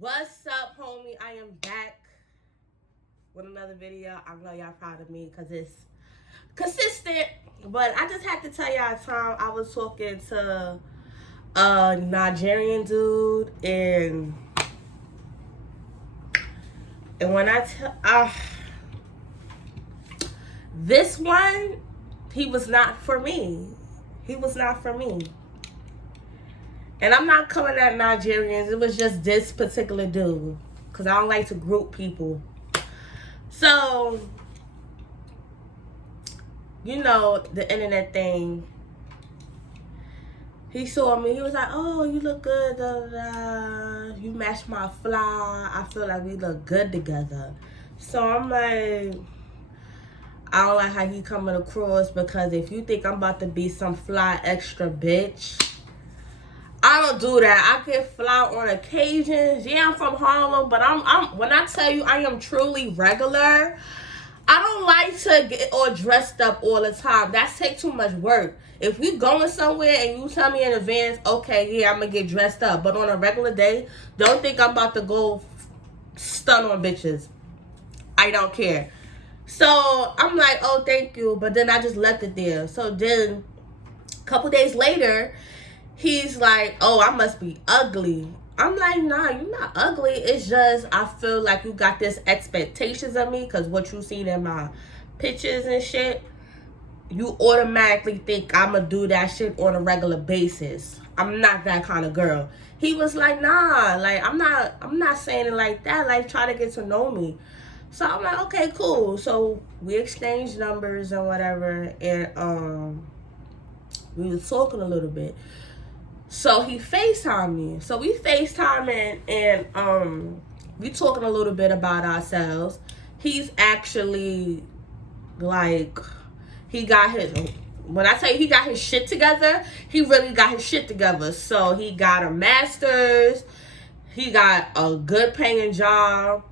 What's up, homie? I am back with another video. I know y'all proud of me because it's consistent. But I just had to tell y'all time I was talking to a Nigerian dude and when I tell this one, he was not for me. He was not for me. And I'm not coming at Nigerians. It was just this particular dude. Because I don't like to group people. So, you know, the internet thing. He saw me. He was like, oh, you look good. Da, da, da. You match my fly. I feel like we look good together. So I'm like, I don't like how he coming across. Because if you think I'm about to be some fly extra bitch, I don't do that. I get fly on occasions. Yeah, I'm from Harlem, but I'm when I tell you I am truly regular, I don't like to get all dressed up all the time. That's take too much work. If we going somewhere and you tell me in advance, okay, yeah, I'm gonna get dressed up. But on a regular day, don't think I'm about to go stun on bitches. I don't care. So I'm like, oh, thank you. But then I just left it there. So then a couple days later, he's like, oh, I must be ugly. I'm like, nah, you're not ugly. It's just I feel like you got this expectations of me because what you seen in my pictures and shit, you automatically think I'm going to do that shit on a regular basis. I'm not that kind of girl. He was like, nah, like, I'm not saying it like that. Like, try to get to know me. So I'm like, okay, cool. So we exchanged numbers and whatever. And we was talking a little bit. So he FaceTimed me. So we FaceTiming and we talking a little bit about ourselves. He's actually like, he got his, when I tell you he got his shit together, he really got his shit together. So he got a master's, he got a good paying job,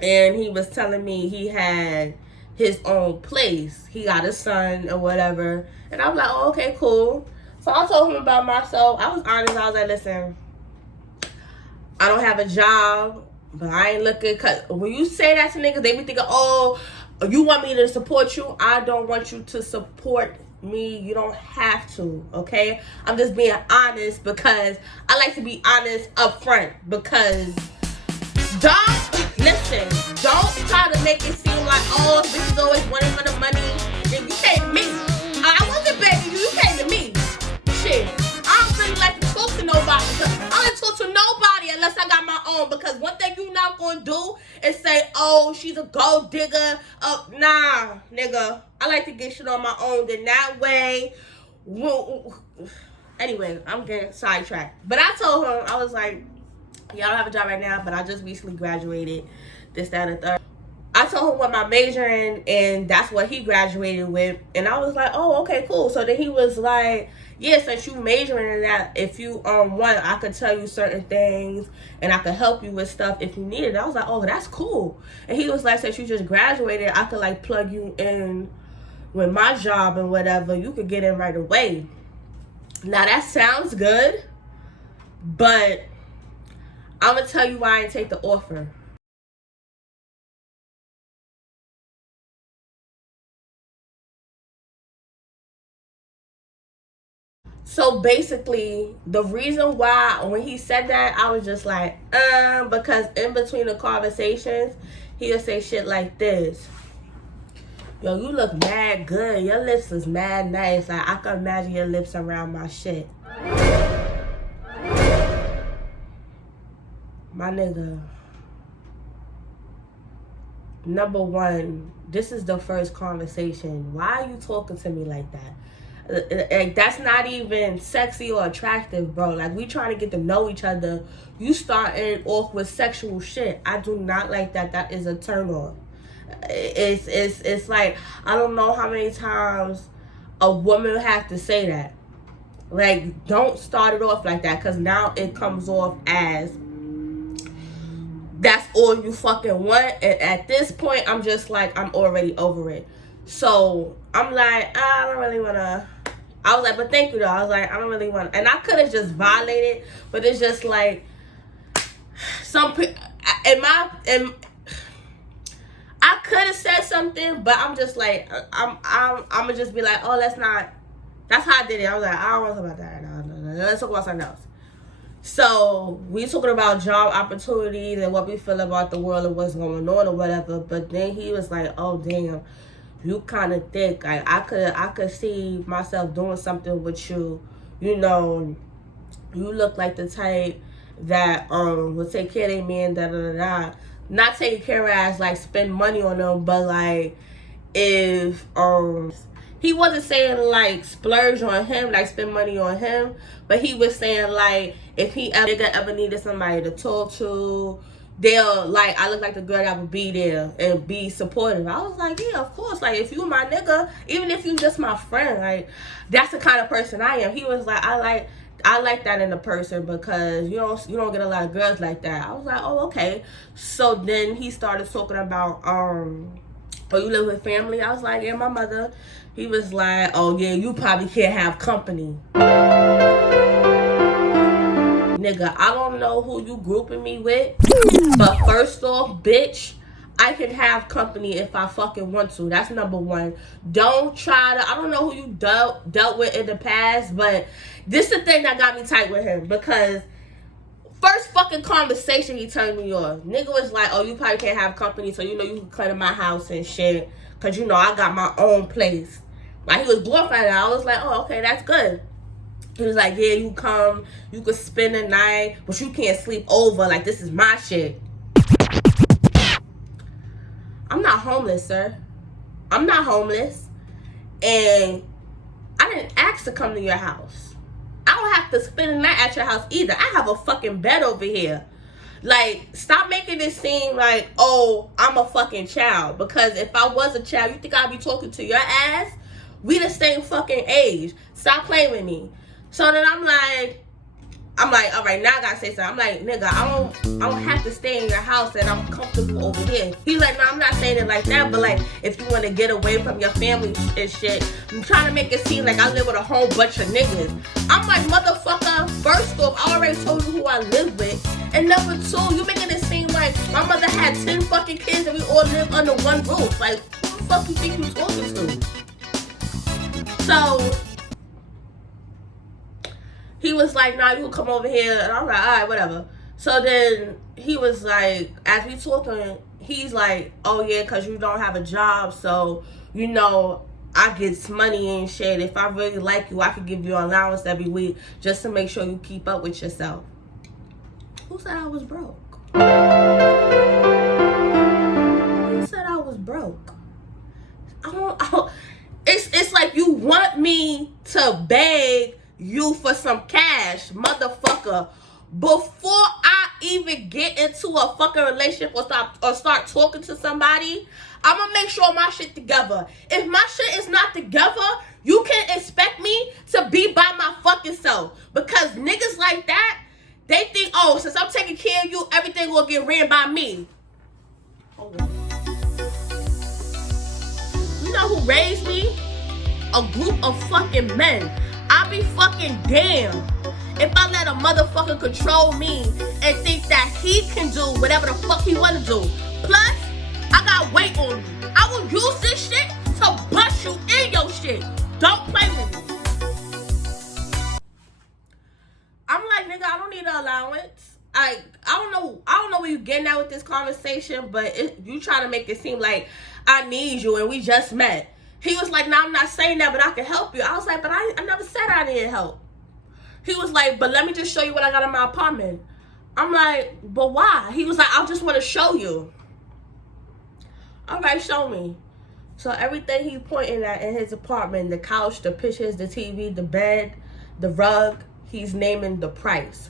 and he was telling me he had his own place. He got a son or whatever. And I was like, oh, okay, cool. So I told him about myself. I was honest. I was like, listen, I don't have a job, but I ain't looking. Because when you say that to niggas, they be thinking, oh, you want me to support you? I don't want you to support me. You don't have to, okay? I'm just being honest because I like to be honest up front. Because don't try to make it seem like, oh, this is always wanting for the money. Then you came to me. I wasn't begging you. You came to me. Shit, I don't really like to talk to nobody. I don't talk to nobody unless I got my own. Because one thing you not gonna do is say, oh, she's a gold digger. Nah, nigga. I like to get shit on my own. Then that way, anyway, I'm getting sidetracked. But I told him, I was like, yeah, I don't have a job right now, but I just recently graduated. This, that, and the third. I told him what my major in, and that's what he graduated with. And I was like, oh, okay, cool. So then he was like, yeah, since you majoring in that, if you want, I could tell you certain things and I could help you with stuff if you need it. I was like, oh, that's cool. And he was like, since you just graduated, I could like plug you in with my job and whatever. You could get in right away. Now that sounds good, but I'm gonna tell you why I didn't take the offer. So basically, the reason why when he said that, I was just like, because in between the conversations, he'll say shit like this. Yo, you look mad good. Your lips is mad nice. Like, I can imagine your lips around my shit. My nigga. Number one, this is the first conversation. Why are you talking to me like that? Like, that's not even sexy or attractive, bro. Like, we trying to get to know each other. You starting off with sexual shit. I do not like that. That is a turn on. It's like, I don't know how many times a woman have to say that. Like, don't start it off like that, because now it comes off as that's all you fucking want. And at this point, I'm just like, I'm already over it. So I'm like, I don't really want to. I was like, but thank you though. I was like, I don't really want to. And I could have just violated, but it's just like, I could have said something, but I'm just like, I'm gonna just be like, oh, let's not. That's how I did it. I was like, I don't want to talk about that. No. Let's talk about something else. So we talking about job opportunities and what we feel about the world and what's going on or whatever. But then he was like, oh damn, you kind of thick. Like I could see myself doing something with you. You know, you look like the type that will take care of their man. Da da da da. Not taking care of as like spend money on them, but like if he wasn't saying like splurge on him, like spend money on him, but he was saying like if he ever needed somebody to talk to, they'll like, I look like the girl that would be there and be supportive. I was like, yeah, of course. Like if you my nigga, even if you just my friend, like that's the kind of person I am. He was like, I like that in a person because you don't get a lot of girls like that. I was like, oh, okay. So then he started talking about oh, you live with family? I was like, yeah, my mother. He was like, oh yeah, you probably can't have company. Nigga, I don't know who you grouping me with, but first off, bitch, I can have company if I fucking want to. That's number one. Don't try to, I don't know who you dealt with in the past, but this is the thing that got me tight with him, because first fucking conversation he turned me off. Nigga was like, oh, you probably can't have company, so you know you can come to my house and shit, because you know I got my own place. Like, he was glorifying it. I was like, oh, okay, that's good. He was like, yeah, you come, you could spend the night, but you can't sleep over. Like, this is my shit. I'm not homeless, sir. I'm not homeless. And I didn't ask to come to your house. I don't have to spend the night at your house either. I have a fucking bed over here. Like, stop making it seem like, oh, I'm a fucking child. Because if I was a child, you think I'd be talking to your ass? We the same fucking age. Stop playing with me. So then I'm like, all right, now I gotta say something. I'm like, nigga, I don't have to stay in your house and I'm comfortable over here. He's like, no, I'm not saying it like that, but like, if you want to get away from your family and shit, I'm trying to make it seem like I live with a whole bunch of niggas. I'm like, motherfucker, first off, I already told you who I live with. And number two, you making it seem like my mother had 10 fucking kids and we all live under one roof. Like, who the fuck you think you talking to? So he was like, nah, you can come over here. And I'm like, all right, whatever. So then he was like, as we talking, he's like, oh yeah, because you don't have a job. So, you know, I get money and shit. If I really like you, I could give you an allowance every week just to make sure you keep up with yourself. Who said I was broke? Who said I was broke? It's like you want me to beg you for some cash, motherfucker, before I even get into a fucking relationship or start talking to somebody. I'm gonna make sure my shit together. If my shit is not together, you can't expect me to be by my fucking self. Because niggas like that, they think, oh, since I'm taking care of you, everything will get ran by me. Hold on. You know who raised me? A group of fucking men. I be fucking damn if I let a motherfucker control me and think that he can do whatever the fuck he wanna do. Plus, I got weight on you. I will use this shit to bust you in your shit. Don't play with me. I'm like, nigga, I don't need an allowance. I don't know where you getting at with this conversation, but you trying to make it seem like I need you and we just met. He was like, no, I'm not saying that, but I can help you. I was like, but I never said I didn't help. He was like, but let me just show you what I got in my apartment. I'm like, but why? He was like, I just want to show you. All right, show me. So everything he pointing at in his apartment, the couch, the pictures, the TV, the bed, the rug, he's naming the price.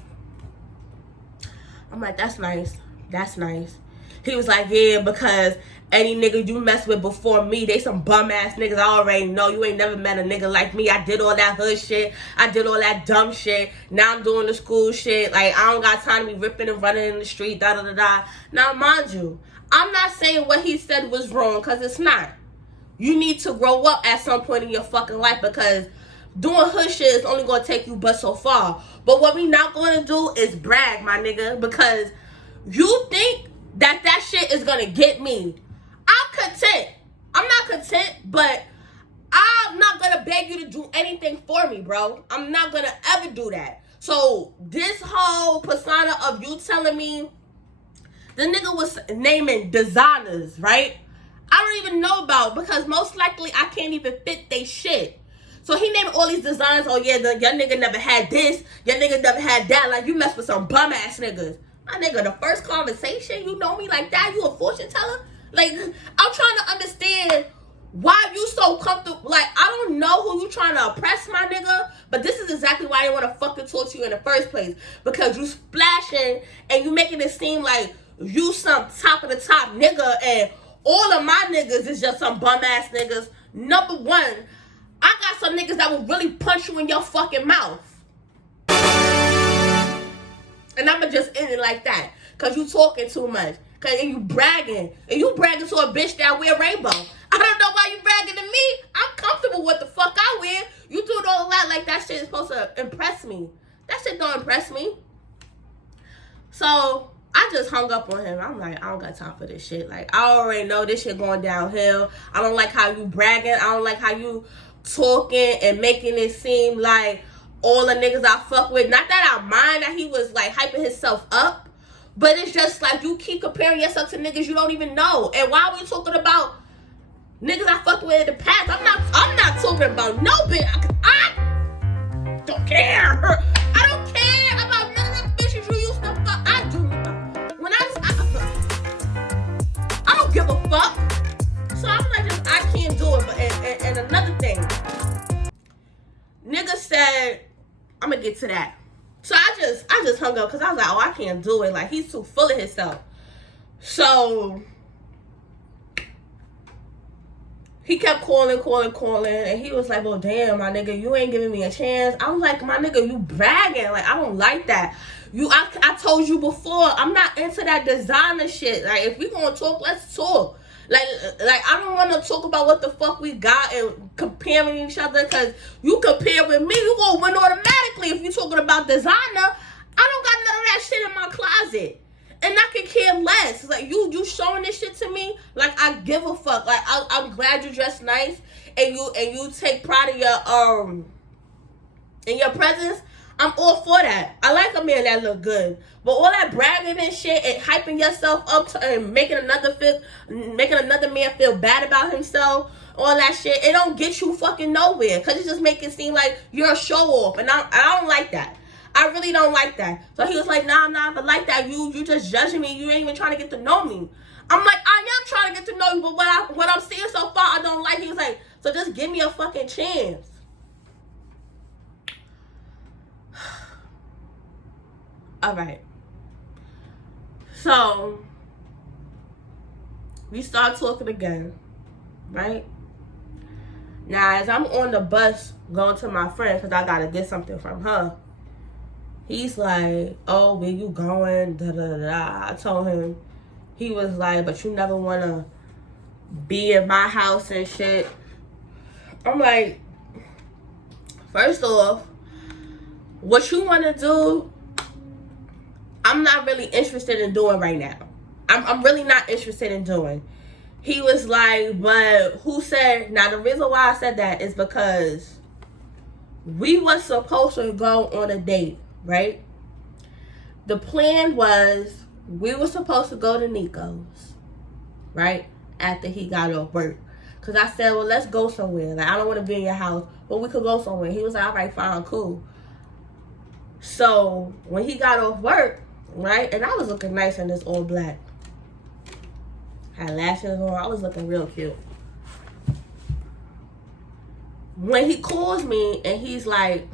I'm like, that's nice. That's nice. He was like, yeah, because any nigga you mess with before me, they some bum ass niggas. I already know. You ain't never met a nigga like me. I did all that hood shit. I did all that dumb shit. Now I'm doing the school shit. Like, I don't got time to be ripping and running in the street, da da da da. Now, mind you, I'm not saying what he said was wrong, because it's not. You need to grow up at some point in your fucking life, because doing hood shit is only going to take you but so far. But what we not going to do is brag, my nigga, because You think that shit is gonna get me. I'm content. I'm not content, but I'm not gonna beg you to do anything for me, bro. I'm not gonna ever do that. So this whole persona of you telling me the nigga was naming designers, right? I don't even know about, because most likely I can't even fit they shit. So he named all these designs. Oh yeah, your nigga never had this, your nigga never had that. Like, you mess with some bum ass niggas. My nigga, the first conversation, you know me like that? You a fortune teller? Like, I'm trying to understand why you so comfortable. Like, I don't know who you trying to oppress, my nigga, but this is exactly why I didn't want to fucking talk to you in the first place. Because you splashing and you making it seem like you some top of the top nigga and all of my niggas is just some bum ass niggas. Number one, I got some niggas that will really punch you in your fucking mouth. And I'ma just end it like that. Cause you talking too much. And you bragging. And you bragging to a bitch that wear rainbow. I don't know why you bragging to me. I'm comfortable with the fuck I wear. You do all that like that shit is supposed to impress me. That shit don't impress me. So I just hung up on him. I'm like, I don't got time for this shit. Like, I already know this shit going downhill. I don't like how you bragging. I don't like how you talking and making it seem like all the niggas I fuck with. Not that I mind that he was like hyping himself up, but it's just like you keep comparing yourself to niggas you don't even know. And why are we talking about niggas I fucked with in the past? I'm not talking about no bitch. I don't care. I don't care about none of them bitches you used to fuck. I do. When I don't give a fuck. So I'm like, just, I can't do it. But and another thing, nigga said, I'm gonna get to that. So I just hung up because I was like, oh, I can't do it. Like, he's too full of himself. So he kept calling, and he was like, well, damn, my nigga, you ain't giving me a chance. I was like, my nigga, you bragging. Like, I don't like that. I told you before, I'm not into that designer shit. Like, if we gonna talk, let's talk. Like I don't want to talk about what the fuck we got and comparing each other, because you compare with me, you gonna win automatically. If you talking about designer, I don't got none of that shit in my closet. And I could care less. Like, you showing this shit to me, like, I give a fuck. Like, I'm glad you dressed nice and you take pride in your presence. I'm all for that. I like a man that look good. But all that bragging and shit and hyping yourself up and making another man feel bad about himself, all that shit, it don't get you fucking nowhere. Because it just make it seem like you're a show off. And I don't like that. I really don't like that. So he was like, nah, I'm not like that. You just judging me. You ain't even trying to get to know me. I'm like, I am trying to get to know you, but what I'm seeing so far, I don't like. He was like, so just give me a fucking chance. All right. So we start talking again, right? Now, as I'm on the bus going to my friend, because I got to get something from her, he's like, oh, where you going? Da, da, da, da. I told him. He was like, but you never want to be in my house and shit. I'm like, first off, what you want to do, I'm not really interested in doing right now. I'm really not interested in doing. He was like, but who said? Now, the reason why I said that is because we was supposed to go on a date, right? The plan was we were supposed to go to Nico's, right? After he got off work. Because I said, well, let's go somewhere. Like, I don't want to be in your house, but we could go somewhere. He was like, all right, fine, cool. So when he got off work, right? And I was looking nice in this all black. Had lashes on. I was looking real cute. When he calls me and he's like,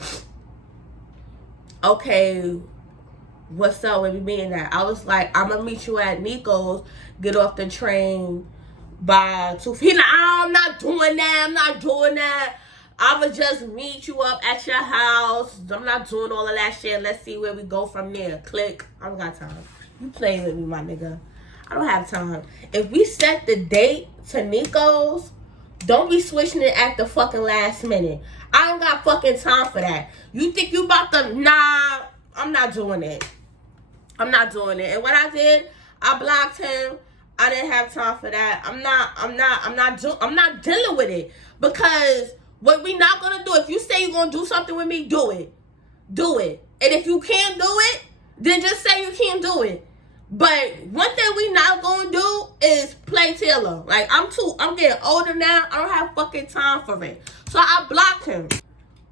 okay, what's up? Where we being at? I was like, I'm going to meet you at Nico's. Get off the train by 2. He's like, oh, I'm not doing that. I would just meet you up at your house. I'm not doing all of that shit. Let's see where we go from there. Click. I don't got time. You playing with me, my nigga. I don't have time. If we set the date to Nico's, don't be switching it at the fucking last minute. I don't got fucking time for that. You think you about to... Nah, I'm not doing it. I'm not doing it. And what I did, I blocked him. I didn't have time for that. I'm not dealing with it. Because what we not gonna do, if you say you're gonna do something with me, do it. Do it. And if you can't do it, then just say you can't do it. But one thing we not gonna do is play Taylor. Like, I'm getting older now. I don't have fucking time for it. So I blocked him.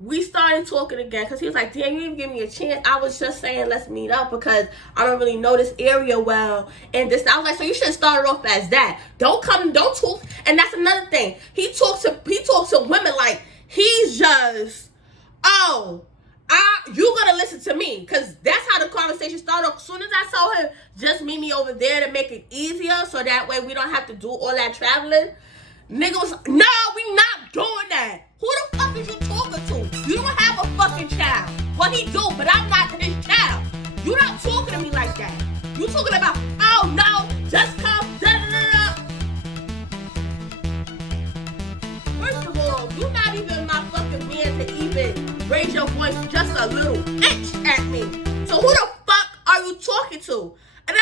We started talking again because he was like, damn, you didn't give me a chance. I was just saying, let's meet up because I don't really know this area well. And this, I was like, so you should have started off as that. Don't talk. And that's another thing. He talks to women like he's just, you gonna listen to me. Because that's how the conversation started. As soon as I told him, just meet me over there to make it easier so that way we don't have to do all that traveling. Nigga was, no, we not doing that. Who the fuck is you talking to? You don't have a fucking child. Well, he do, but I'm not his child. You not talking to me like that. You talking about, oh no, just come, da-da-da-da. First of all, you not even my fucking man to even raise your voice just a little inch at me. So who the fuck are you talking to? And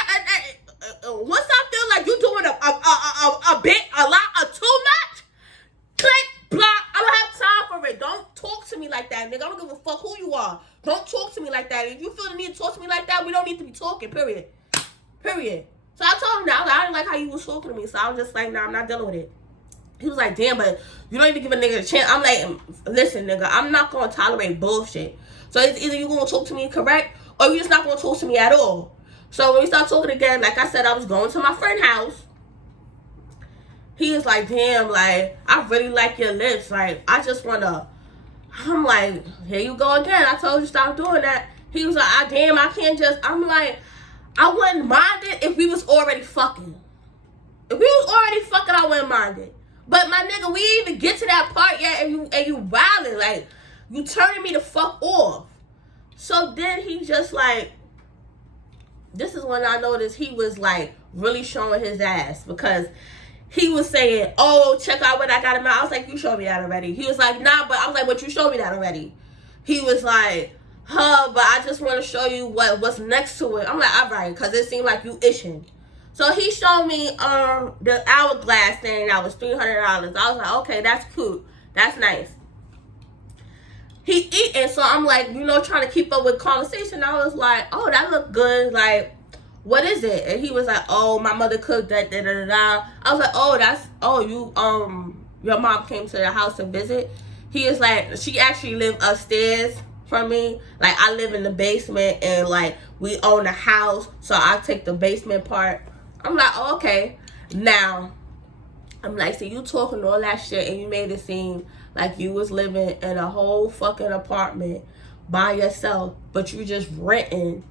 once I feel like you're doing a lot, too much, click, block. I don't have time for it. Don't talk to me like that, nigga. I don't give a fuck who you are. Don't talk to me like that. If you feel the need to talk to me like that, we don't need to be talking, period. So I told him that. I didn't like how you was talking to me, so I was just like, nah, I'm not dealing with it. He was like, damn, but you don't even give a nigga a chance. I'm like, listen, nigga, I'm not going to tolerate bullshit. So it's either you going to talk to me correct, or you just not going to talk to me at all. So when we start talking again, like I said, I was going to my friend's house. He was like, damn, like, I really like your lips. Like, I just want to, I'm like, here you go again. I told you stop doing that. He was like, damn, I can't just, I'm like, I wouldn't mind it if we was already fucking. If we was already fucking, I wouldn't mind it. But my nigga, we didn't even get to that part yet, and you wilding. Like, you turning me the fuck off. So then he just like, this is when I noticed he was like really showing his ass because he was saying, oh, check out what I got in my, I was like, you showed me that already. He was like, nah, but I was like, but you showed me that already. He was like, but I just want to show you what's next to it. I'm like, all right, because it seemed like you itching. So he showed me the hourglass thing that was $300. I was like, okay, that's cute. That's nice. He eating, so I'm like, trying to keep up with conversation. I was like, oh, that look good. Like, what is it? And he was like, oh, my mother cooked that, da-da-da-da. I was like, your mom came to the house to visit. He is like, she actually lived upstairs from me. Like, I live in the basement, and, like, we own a house, so I take the basement part. I'm like, oh, okay. Now, I'm like, so you talking all that shit, and you made it seem like you was living in a whole fucking apartment by yourself, but you just renting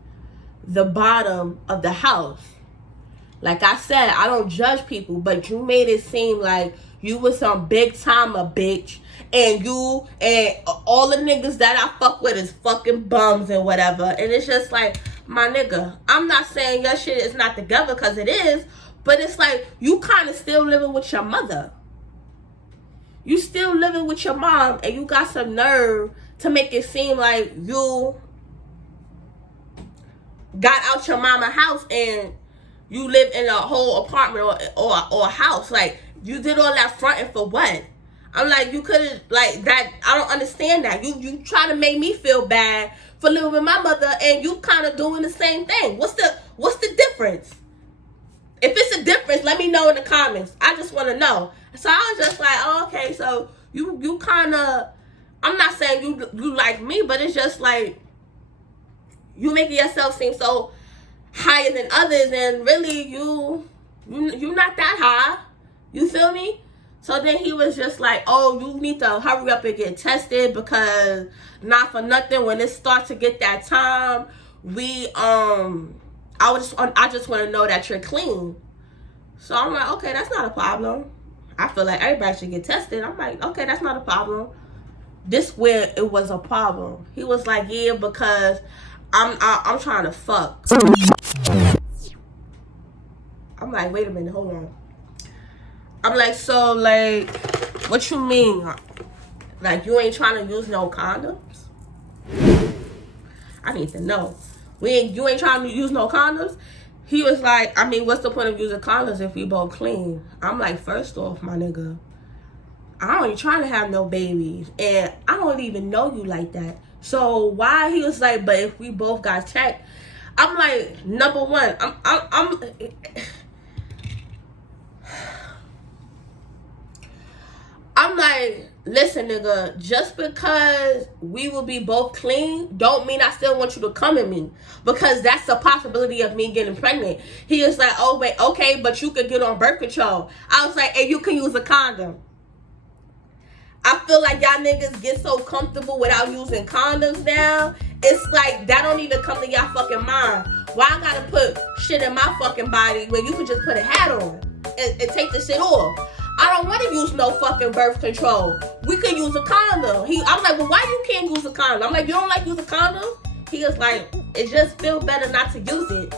the bottom of the house. Like I said, I don't judge people, but you made it seem like you was some big timer bitch, and you and all the niggas that I fuck with is fucking bums and whatever. And it's just like, my nigga, I'm not saying your shit is not together, because it is, but it's like you kind of still living with your mother. You still living with your mom, and you got some nerve to make it seem like you got out your mama's house and you live in a whole apartment or a house. Like, you did all that fronting for what? I'm like, you could've, like, that, I don't understand that. You try to make me feel bad for living with my mother, and you kind of doing the same thing. What's the difference? If it's a difference, let me know in the comments. I just want to know. So I was just like, oh, okay, so you kind of, I'm not saying you like me, but it's just like, you making yourself seem so higher than others, and really you not that high. You feel me? So then he was just like, oh, you need to hurry up and get tested, because not for nothing, when it starts to get that time, I just want to know that you're clean. So I'm like, okay, that's not a problem. I feel like everybody should get tested. I'm like, okay, that's not a problem. This where it was a problem. He was like, yeah, because I'm trying to fuck. I'm like, wait a minute, hold on. I'm like, so, like, what you mean? Like, you ain't trying to use no condoms? I need to know. You ain't trying to use no condoms? He was like, I mean, what's the point of using condoms if we both clean? I'm like, first off, my nigga, I ain't trying to have no babies. And I don't even know you like that. So why he was like, but if we both got checked, I'm like, number one, I'm like, listen, nigga, just because we will be both clean don't mean I still want you to come at me, because that's the possibility of me getting pregnant. He was like, oh, wait, okay, but you could get on birth control. I was like, hey, you can use a condom. I feel like y'all niggas get so comfortable without using condoms now. It's like that don't even come to y'all fucking mind. Why I gotta put shit in my fucking body when you can just put a hat on and take the shit off? I don't want to use no fucking birth control. We can use a condom. I'm like, well, why you can't use a condom? I'm like, you don't like use a condom? He was like, it just feels better not to use it.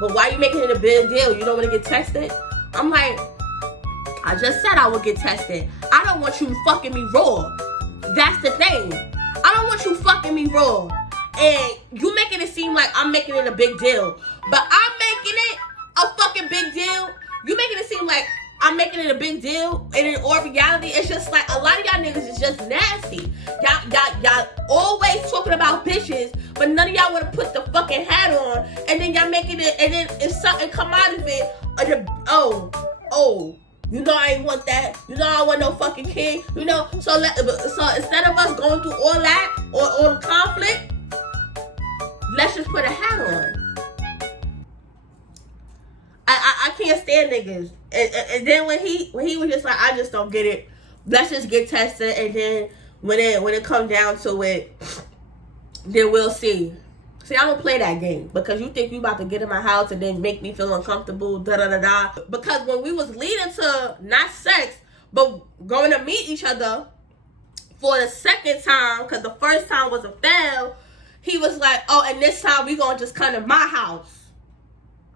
But why you making it a big deal? You don't want to get tested? I'm like, I just said I would get tested. I don't want you fucking me raw. That's the thing. I don't want you fucking me raw. And you making it seem like I'm making it a big deal. But I'm making it a fucking big deal. You making it seem like I'm making it a big deal, and in all reality, it's just like a lot of y'all niggas is just nasty. Y'all always talking about bitches, but none of y'all want to put the fucking hat on, and then y'all making it, and then if something come out of it, you know I ain't want that. You know I want no fucking kid. You know, so instead of us going through all that or all the conflict, let's just put a hat on. I can't stand niggas. And then when he was just like, I just don't get it. Let's just get tested, and then when it comes down to it, then we'll see. See, I don't play that game, because you think you about to get in my house and then make me feel uncomfortable, da-da-da-da. Because when we was leading to not sex, but going to meet each other for the second time, because the first time was a fail, he was like, oh, and this time we gonna just come to my house.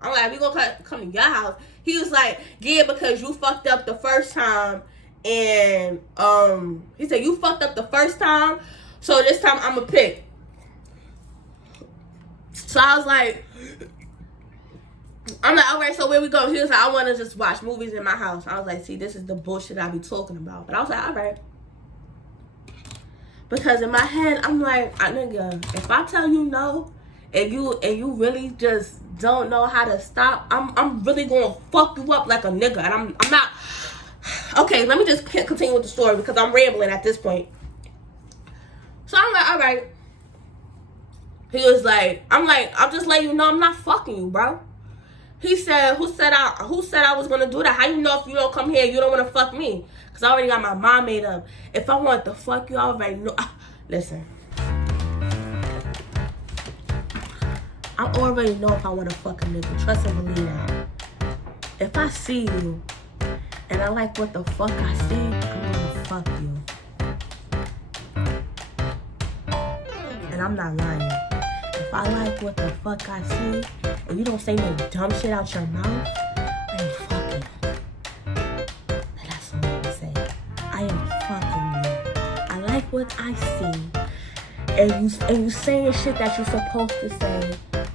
I'm like, we gonna come to your house. He was like, yeah, because you fucked up the first time. And he said, you fucked up the first time, so this time I'm gonna pick. So I was like, I'm like, all right, so where we go? He was like, I want to just watch movies in my house. I was like, see, this is the bullshit I be talking about. But I was like, all right. Because in my head, I'm like, nigga, if I tell you no, and you really just don't know how to stop, I'm really gonna fuck you up like a nigga. And I'm not. Okay, let me just continue with the story, because I'm rambling at this point. So I'm like, all right. He was like, I'm just letting you know I'm not fucking you, bro. He said, who said I was gonna do that? How you know if you don't come here, you don't wanna fuck me? Because I already got my mind made up. If I want to fuck you, I already know. Listen. I already know if I want to fuck a nigga. Trust and believe that. If I see you and I like what the fuck I see, I'm gonna fuck you. And I'm not lying. If I like what the fuck I see and you don't say no dumb shit out your mouth, I ain't fucking you. And that's all I'm gonna say. I am fucking you. I like what I see. And you saying shit that you're supposed to say.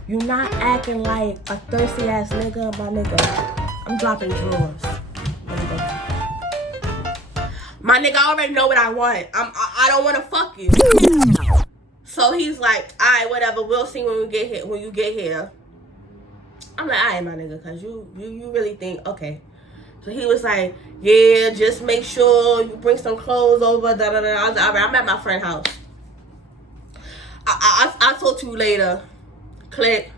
You not acting like a thirsty ass nigga, my nigga. I'm dropping drawers. My nigga, I already know what I want. I don't want to fuck you. So he's like, all right, whatever. We'll see when we get here. When you get here. I'm like, all right, my nigga, cause you really think okay. So he was like, yeah, just make sure you bring some clothes over. Da da da. I was like, all right, I'm at my friend's house. I'll talk to you later. Click.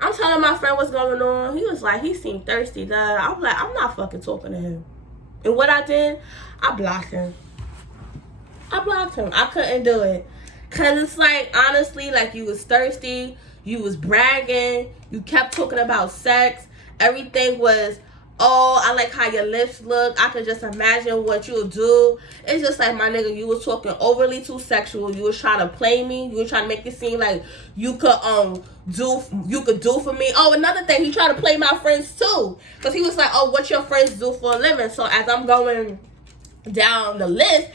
I'm telling my friend what's going on. He was like, he seemed thirsty. I was like, I'm not fucking talking to him. And what I did, I blocked him. I couldn't do it. Because it's like, honestly, like you was thirsty. You was bragging. You kept talking about sex. Everything was, oh, I like how your lips look. I could just imagine what you'll do. It's just like, my nigga, you was talking overly too sexual. You was trying to play me. You were trying to make it seem like you could do for me. Oh, another thing, he tried to play my friends too. Because he was like, oh, what your friends do for a living? So as I'm going down the list,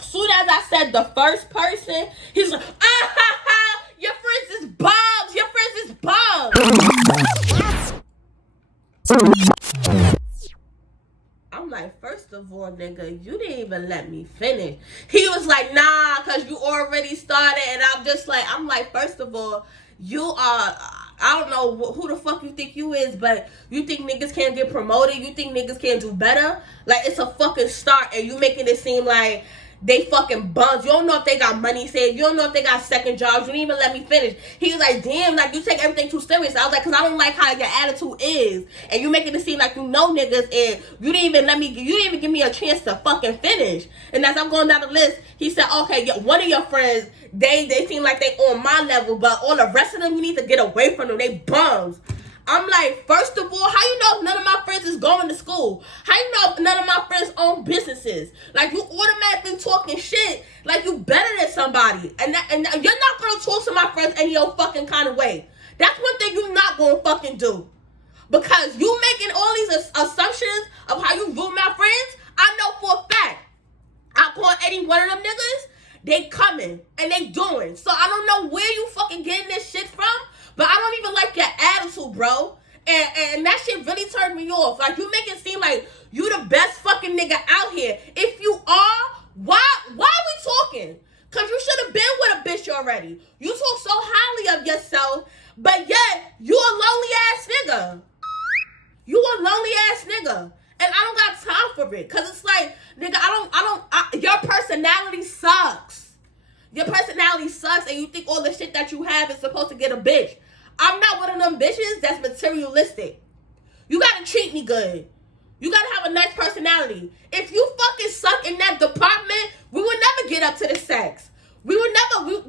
soon as I said the first person, he's like, ah ha ha, Your friends is bugs. Your friends is bugs. I'm like, first of all, nigga, you didn't even let me finish. He was like, nah, because you already started. And I'm like, first of all, you are, I don't know who the fuck you think you is, but you think niggas can't get promoted? You think niggas can't do better? Like, it's a fucking start, and you making it seem like they fucking bums. You don't know if they got money saved. You don't know if they got second jobs. You didn't even let me finish. He was like, damn, like, you take everything too serious. I was like, because I don't like how your attitude is. And you making it seem like you know niggas, and you didn't even give me a chance to fucking finish. And as I'm going down the list, he said, okay, one of your friends, they seem like they on my level, but all the rest of them, you need to get away from them. They bums. I'm like, first of all, how you know if none of my friends is going to school? How you know if none of my friends own businesses? Like, you automatically talking shit like you better than somebody. And you're not going to talk to my friends any old fucking kind of way. That's one thing you're not going to fucking do. Because you making all these assumptions of how you view my friends, I know for a fact. I call any one of them niggas, they coming and they doing. So I don't know where you fucking getting this shit from. But I don't even like your attitude, bro. And that shit really turned me off. Like, you make it seem like you the best fucking nigga out here. If you are, why are we talking? Because you should have been with a bitch already. You talk so highly of yourself, but yet you a lonely ass nigga. You a lonely ass nigga. And I don't got time for it. Because it's like, nigga, your personality sucks. Your personality sucks, and you think all the shit that you have is supposed to get a bitch. I'm not one of them bitches that's materialistic. You gotta treat me good. You gotta have a nice personality. If you fucking suck in that department, we would never get up to the sex. We would never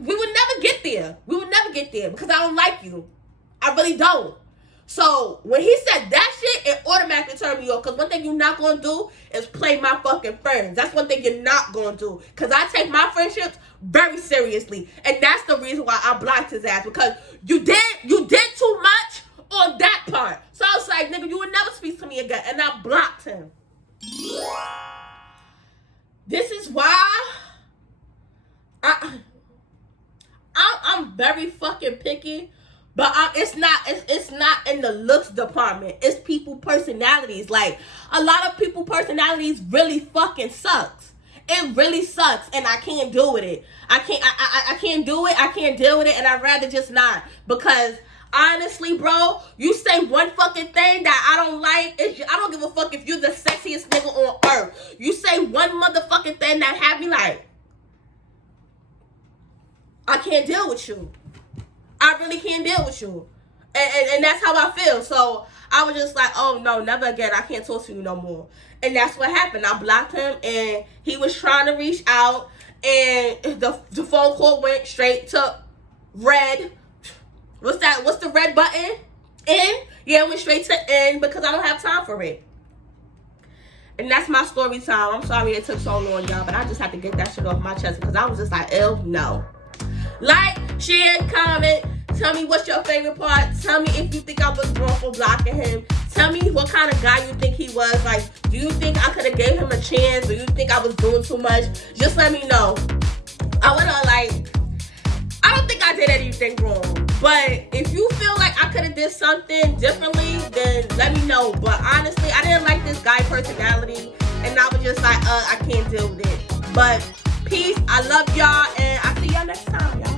get there. We would never get there because I don't like you. I really don't. So when he said that shit, it automatically turned me off. Because one thing you're not going to do is play my fucking friends. That's one thing you're not going to do. Because I take my friendships very seriously. And that's the reason why I blocked his ass. Because you did too much on that part. So I was like, nigga, you would never speak to me again. And I blocked him. This is why I'm very fucking picky. But it's not in the looks department. It's people personalities. Like, a lot of people personalities really fucking sucks. It really sucks, and I can't deal with it. I can't do it. I can't deal with it, and I'd rather just not. Because honestly, bro, you say one fucking thing that I don't like. I don't give a fuck if you're the sexiest nigga on earth. You say one motherfucking thing that have me like, I can't deal with you. I really can't deal with you. And that's how I feel. So I was just like, oh no, never again. I can't talk to you no more. And that's what happened. I blocked him, and he was trying to reach out, and the phone call went straight to red. What's that? What's the red button? N? Yeah, it went straight to N because I don't have time for it. And that's my story time. I'm sorry it took so long, y'all, but I just had to get that shit off my chest because I was just like, ew, no. Like, share, comment. Tell me what's your favorite part. Tell me if you think I was wrong for blocking him. Tell me what kind of guy you think he was. Like, do you think I could have gave him a chance? Do you think I was doing too much? Just let me know. I don't think I did anything wrong. But if you feel like I could have did something differently, then let me know. But honestly, I didn't like this guy personality. And I was just like, I can't deal with it. But peace. I love y'all. And I'll see y'all next time, y'all.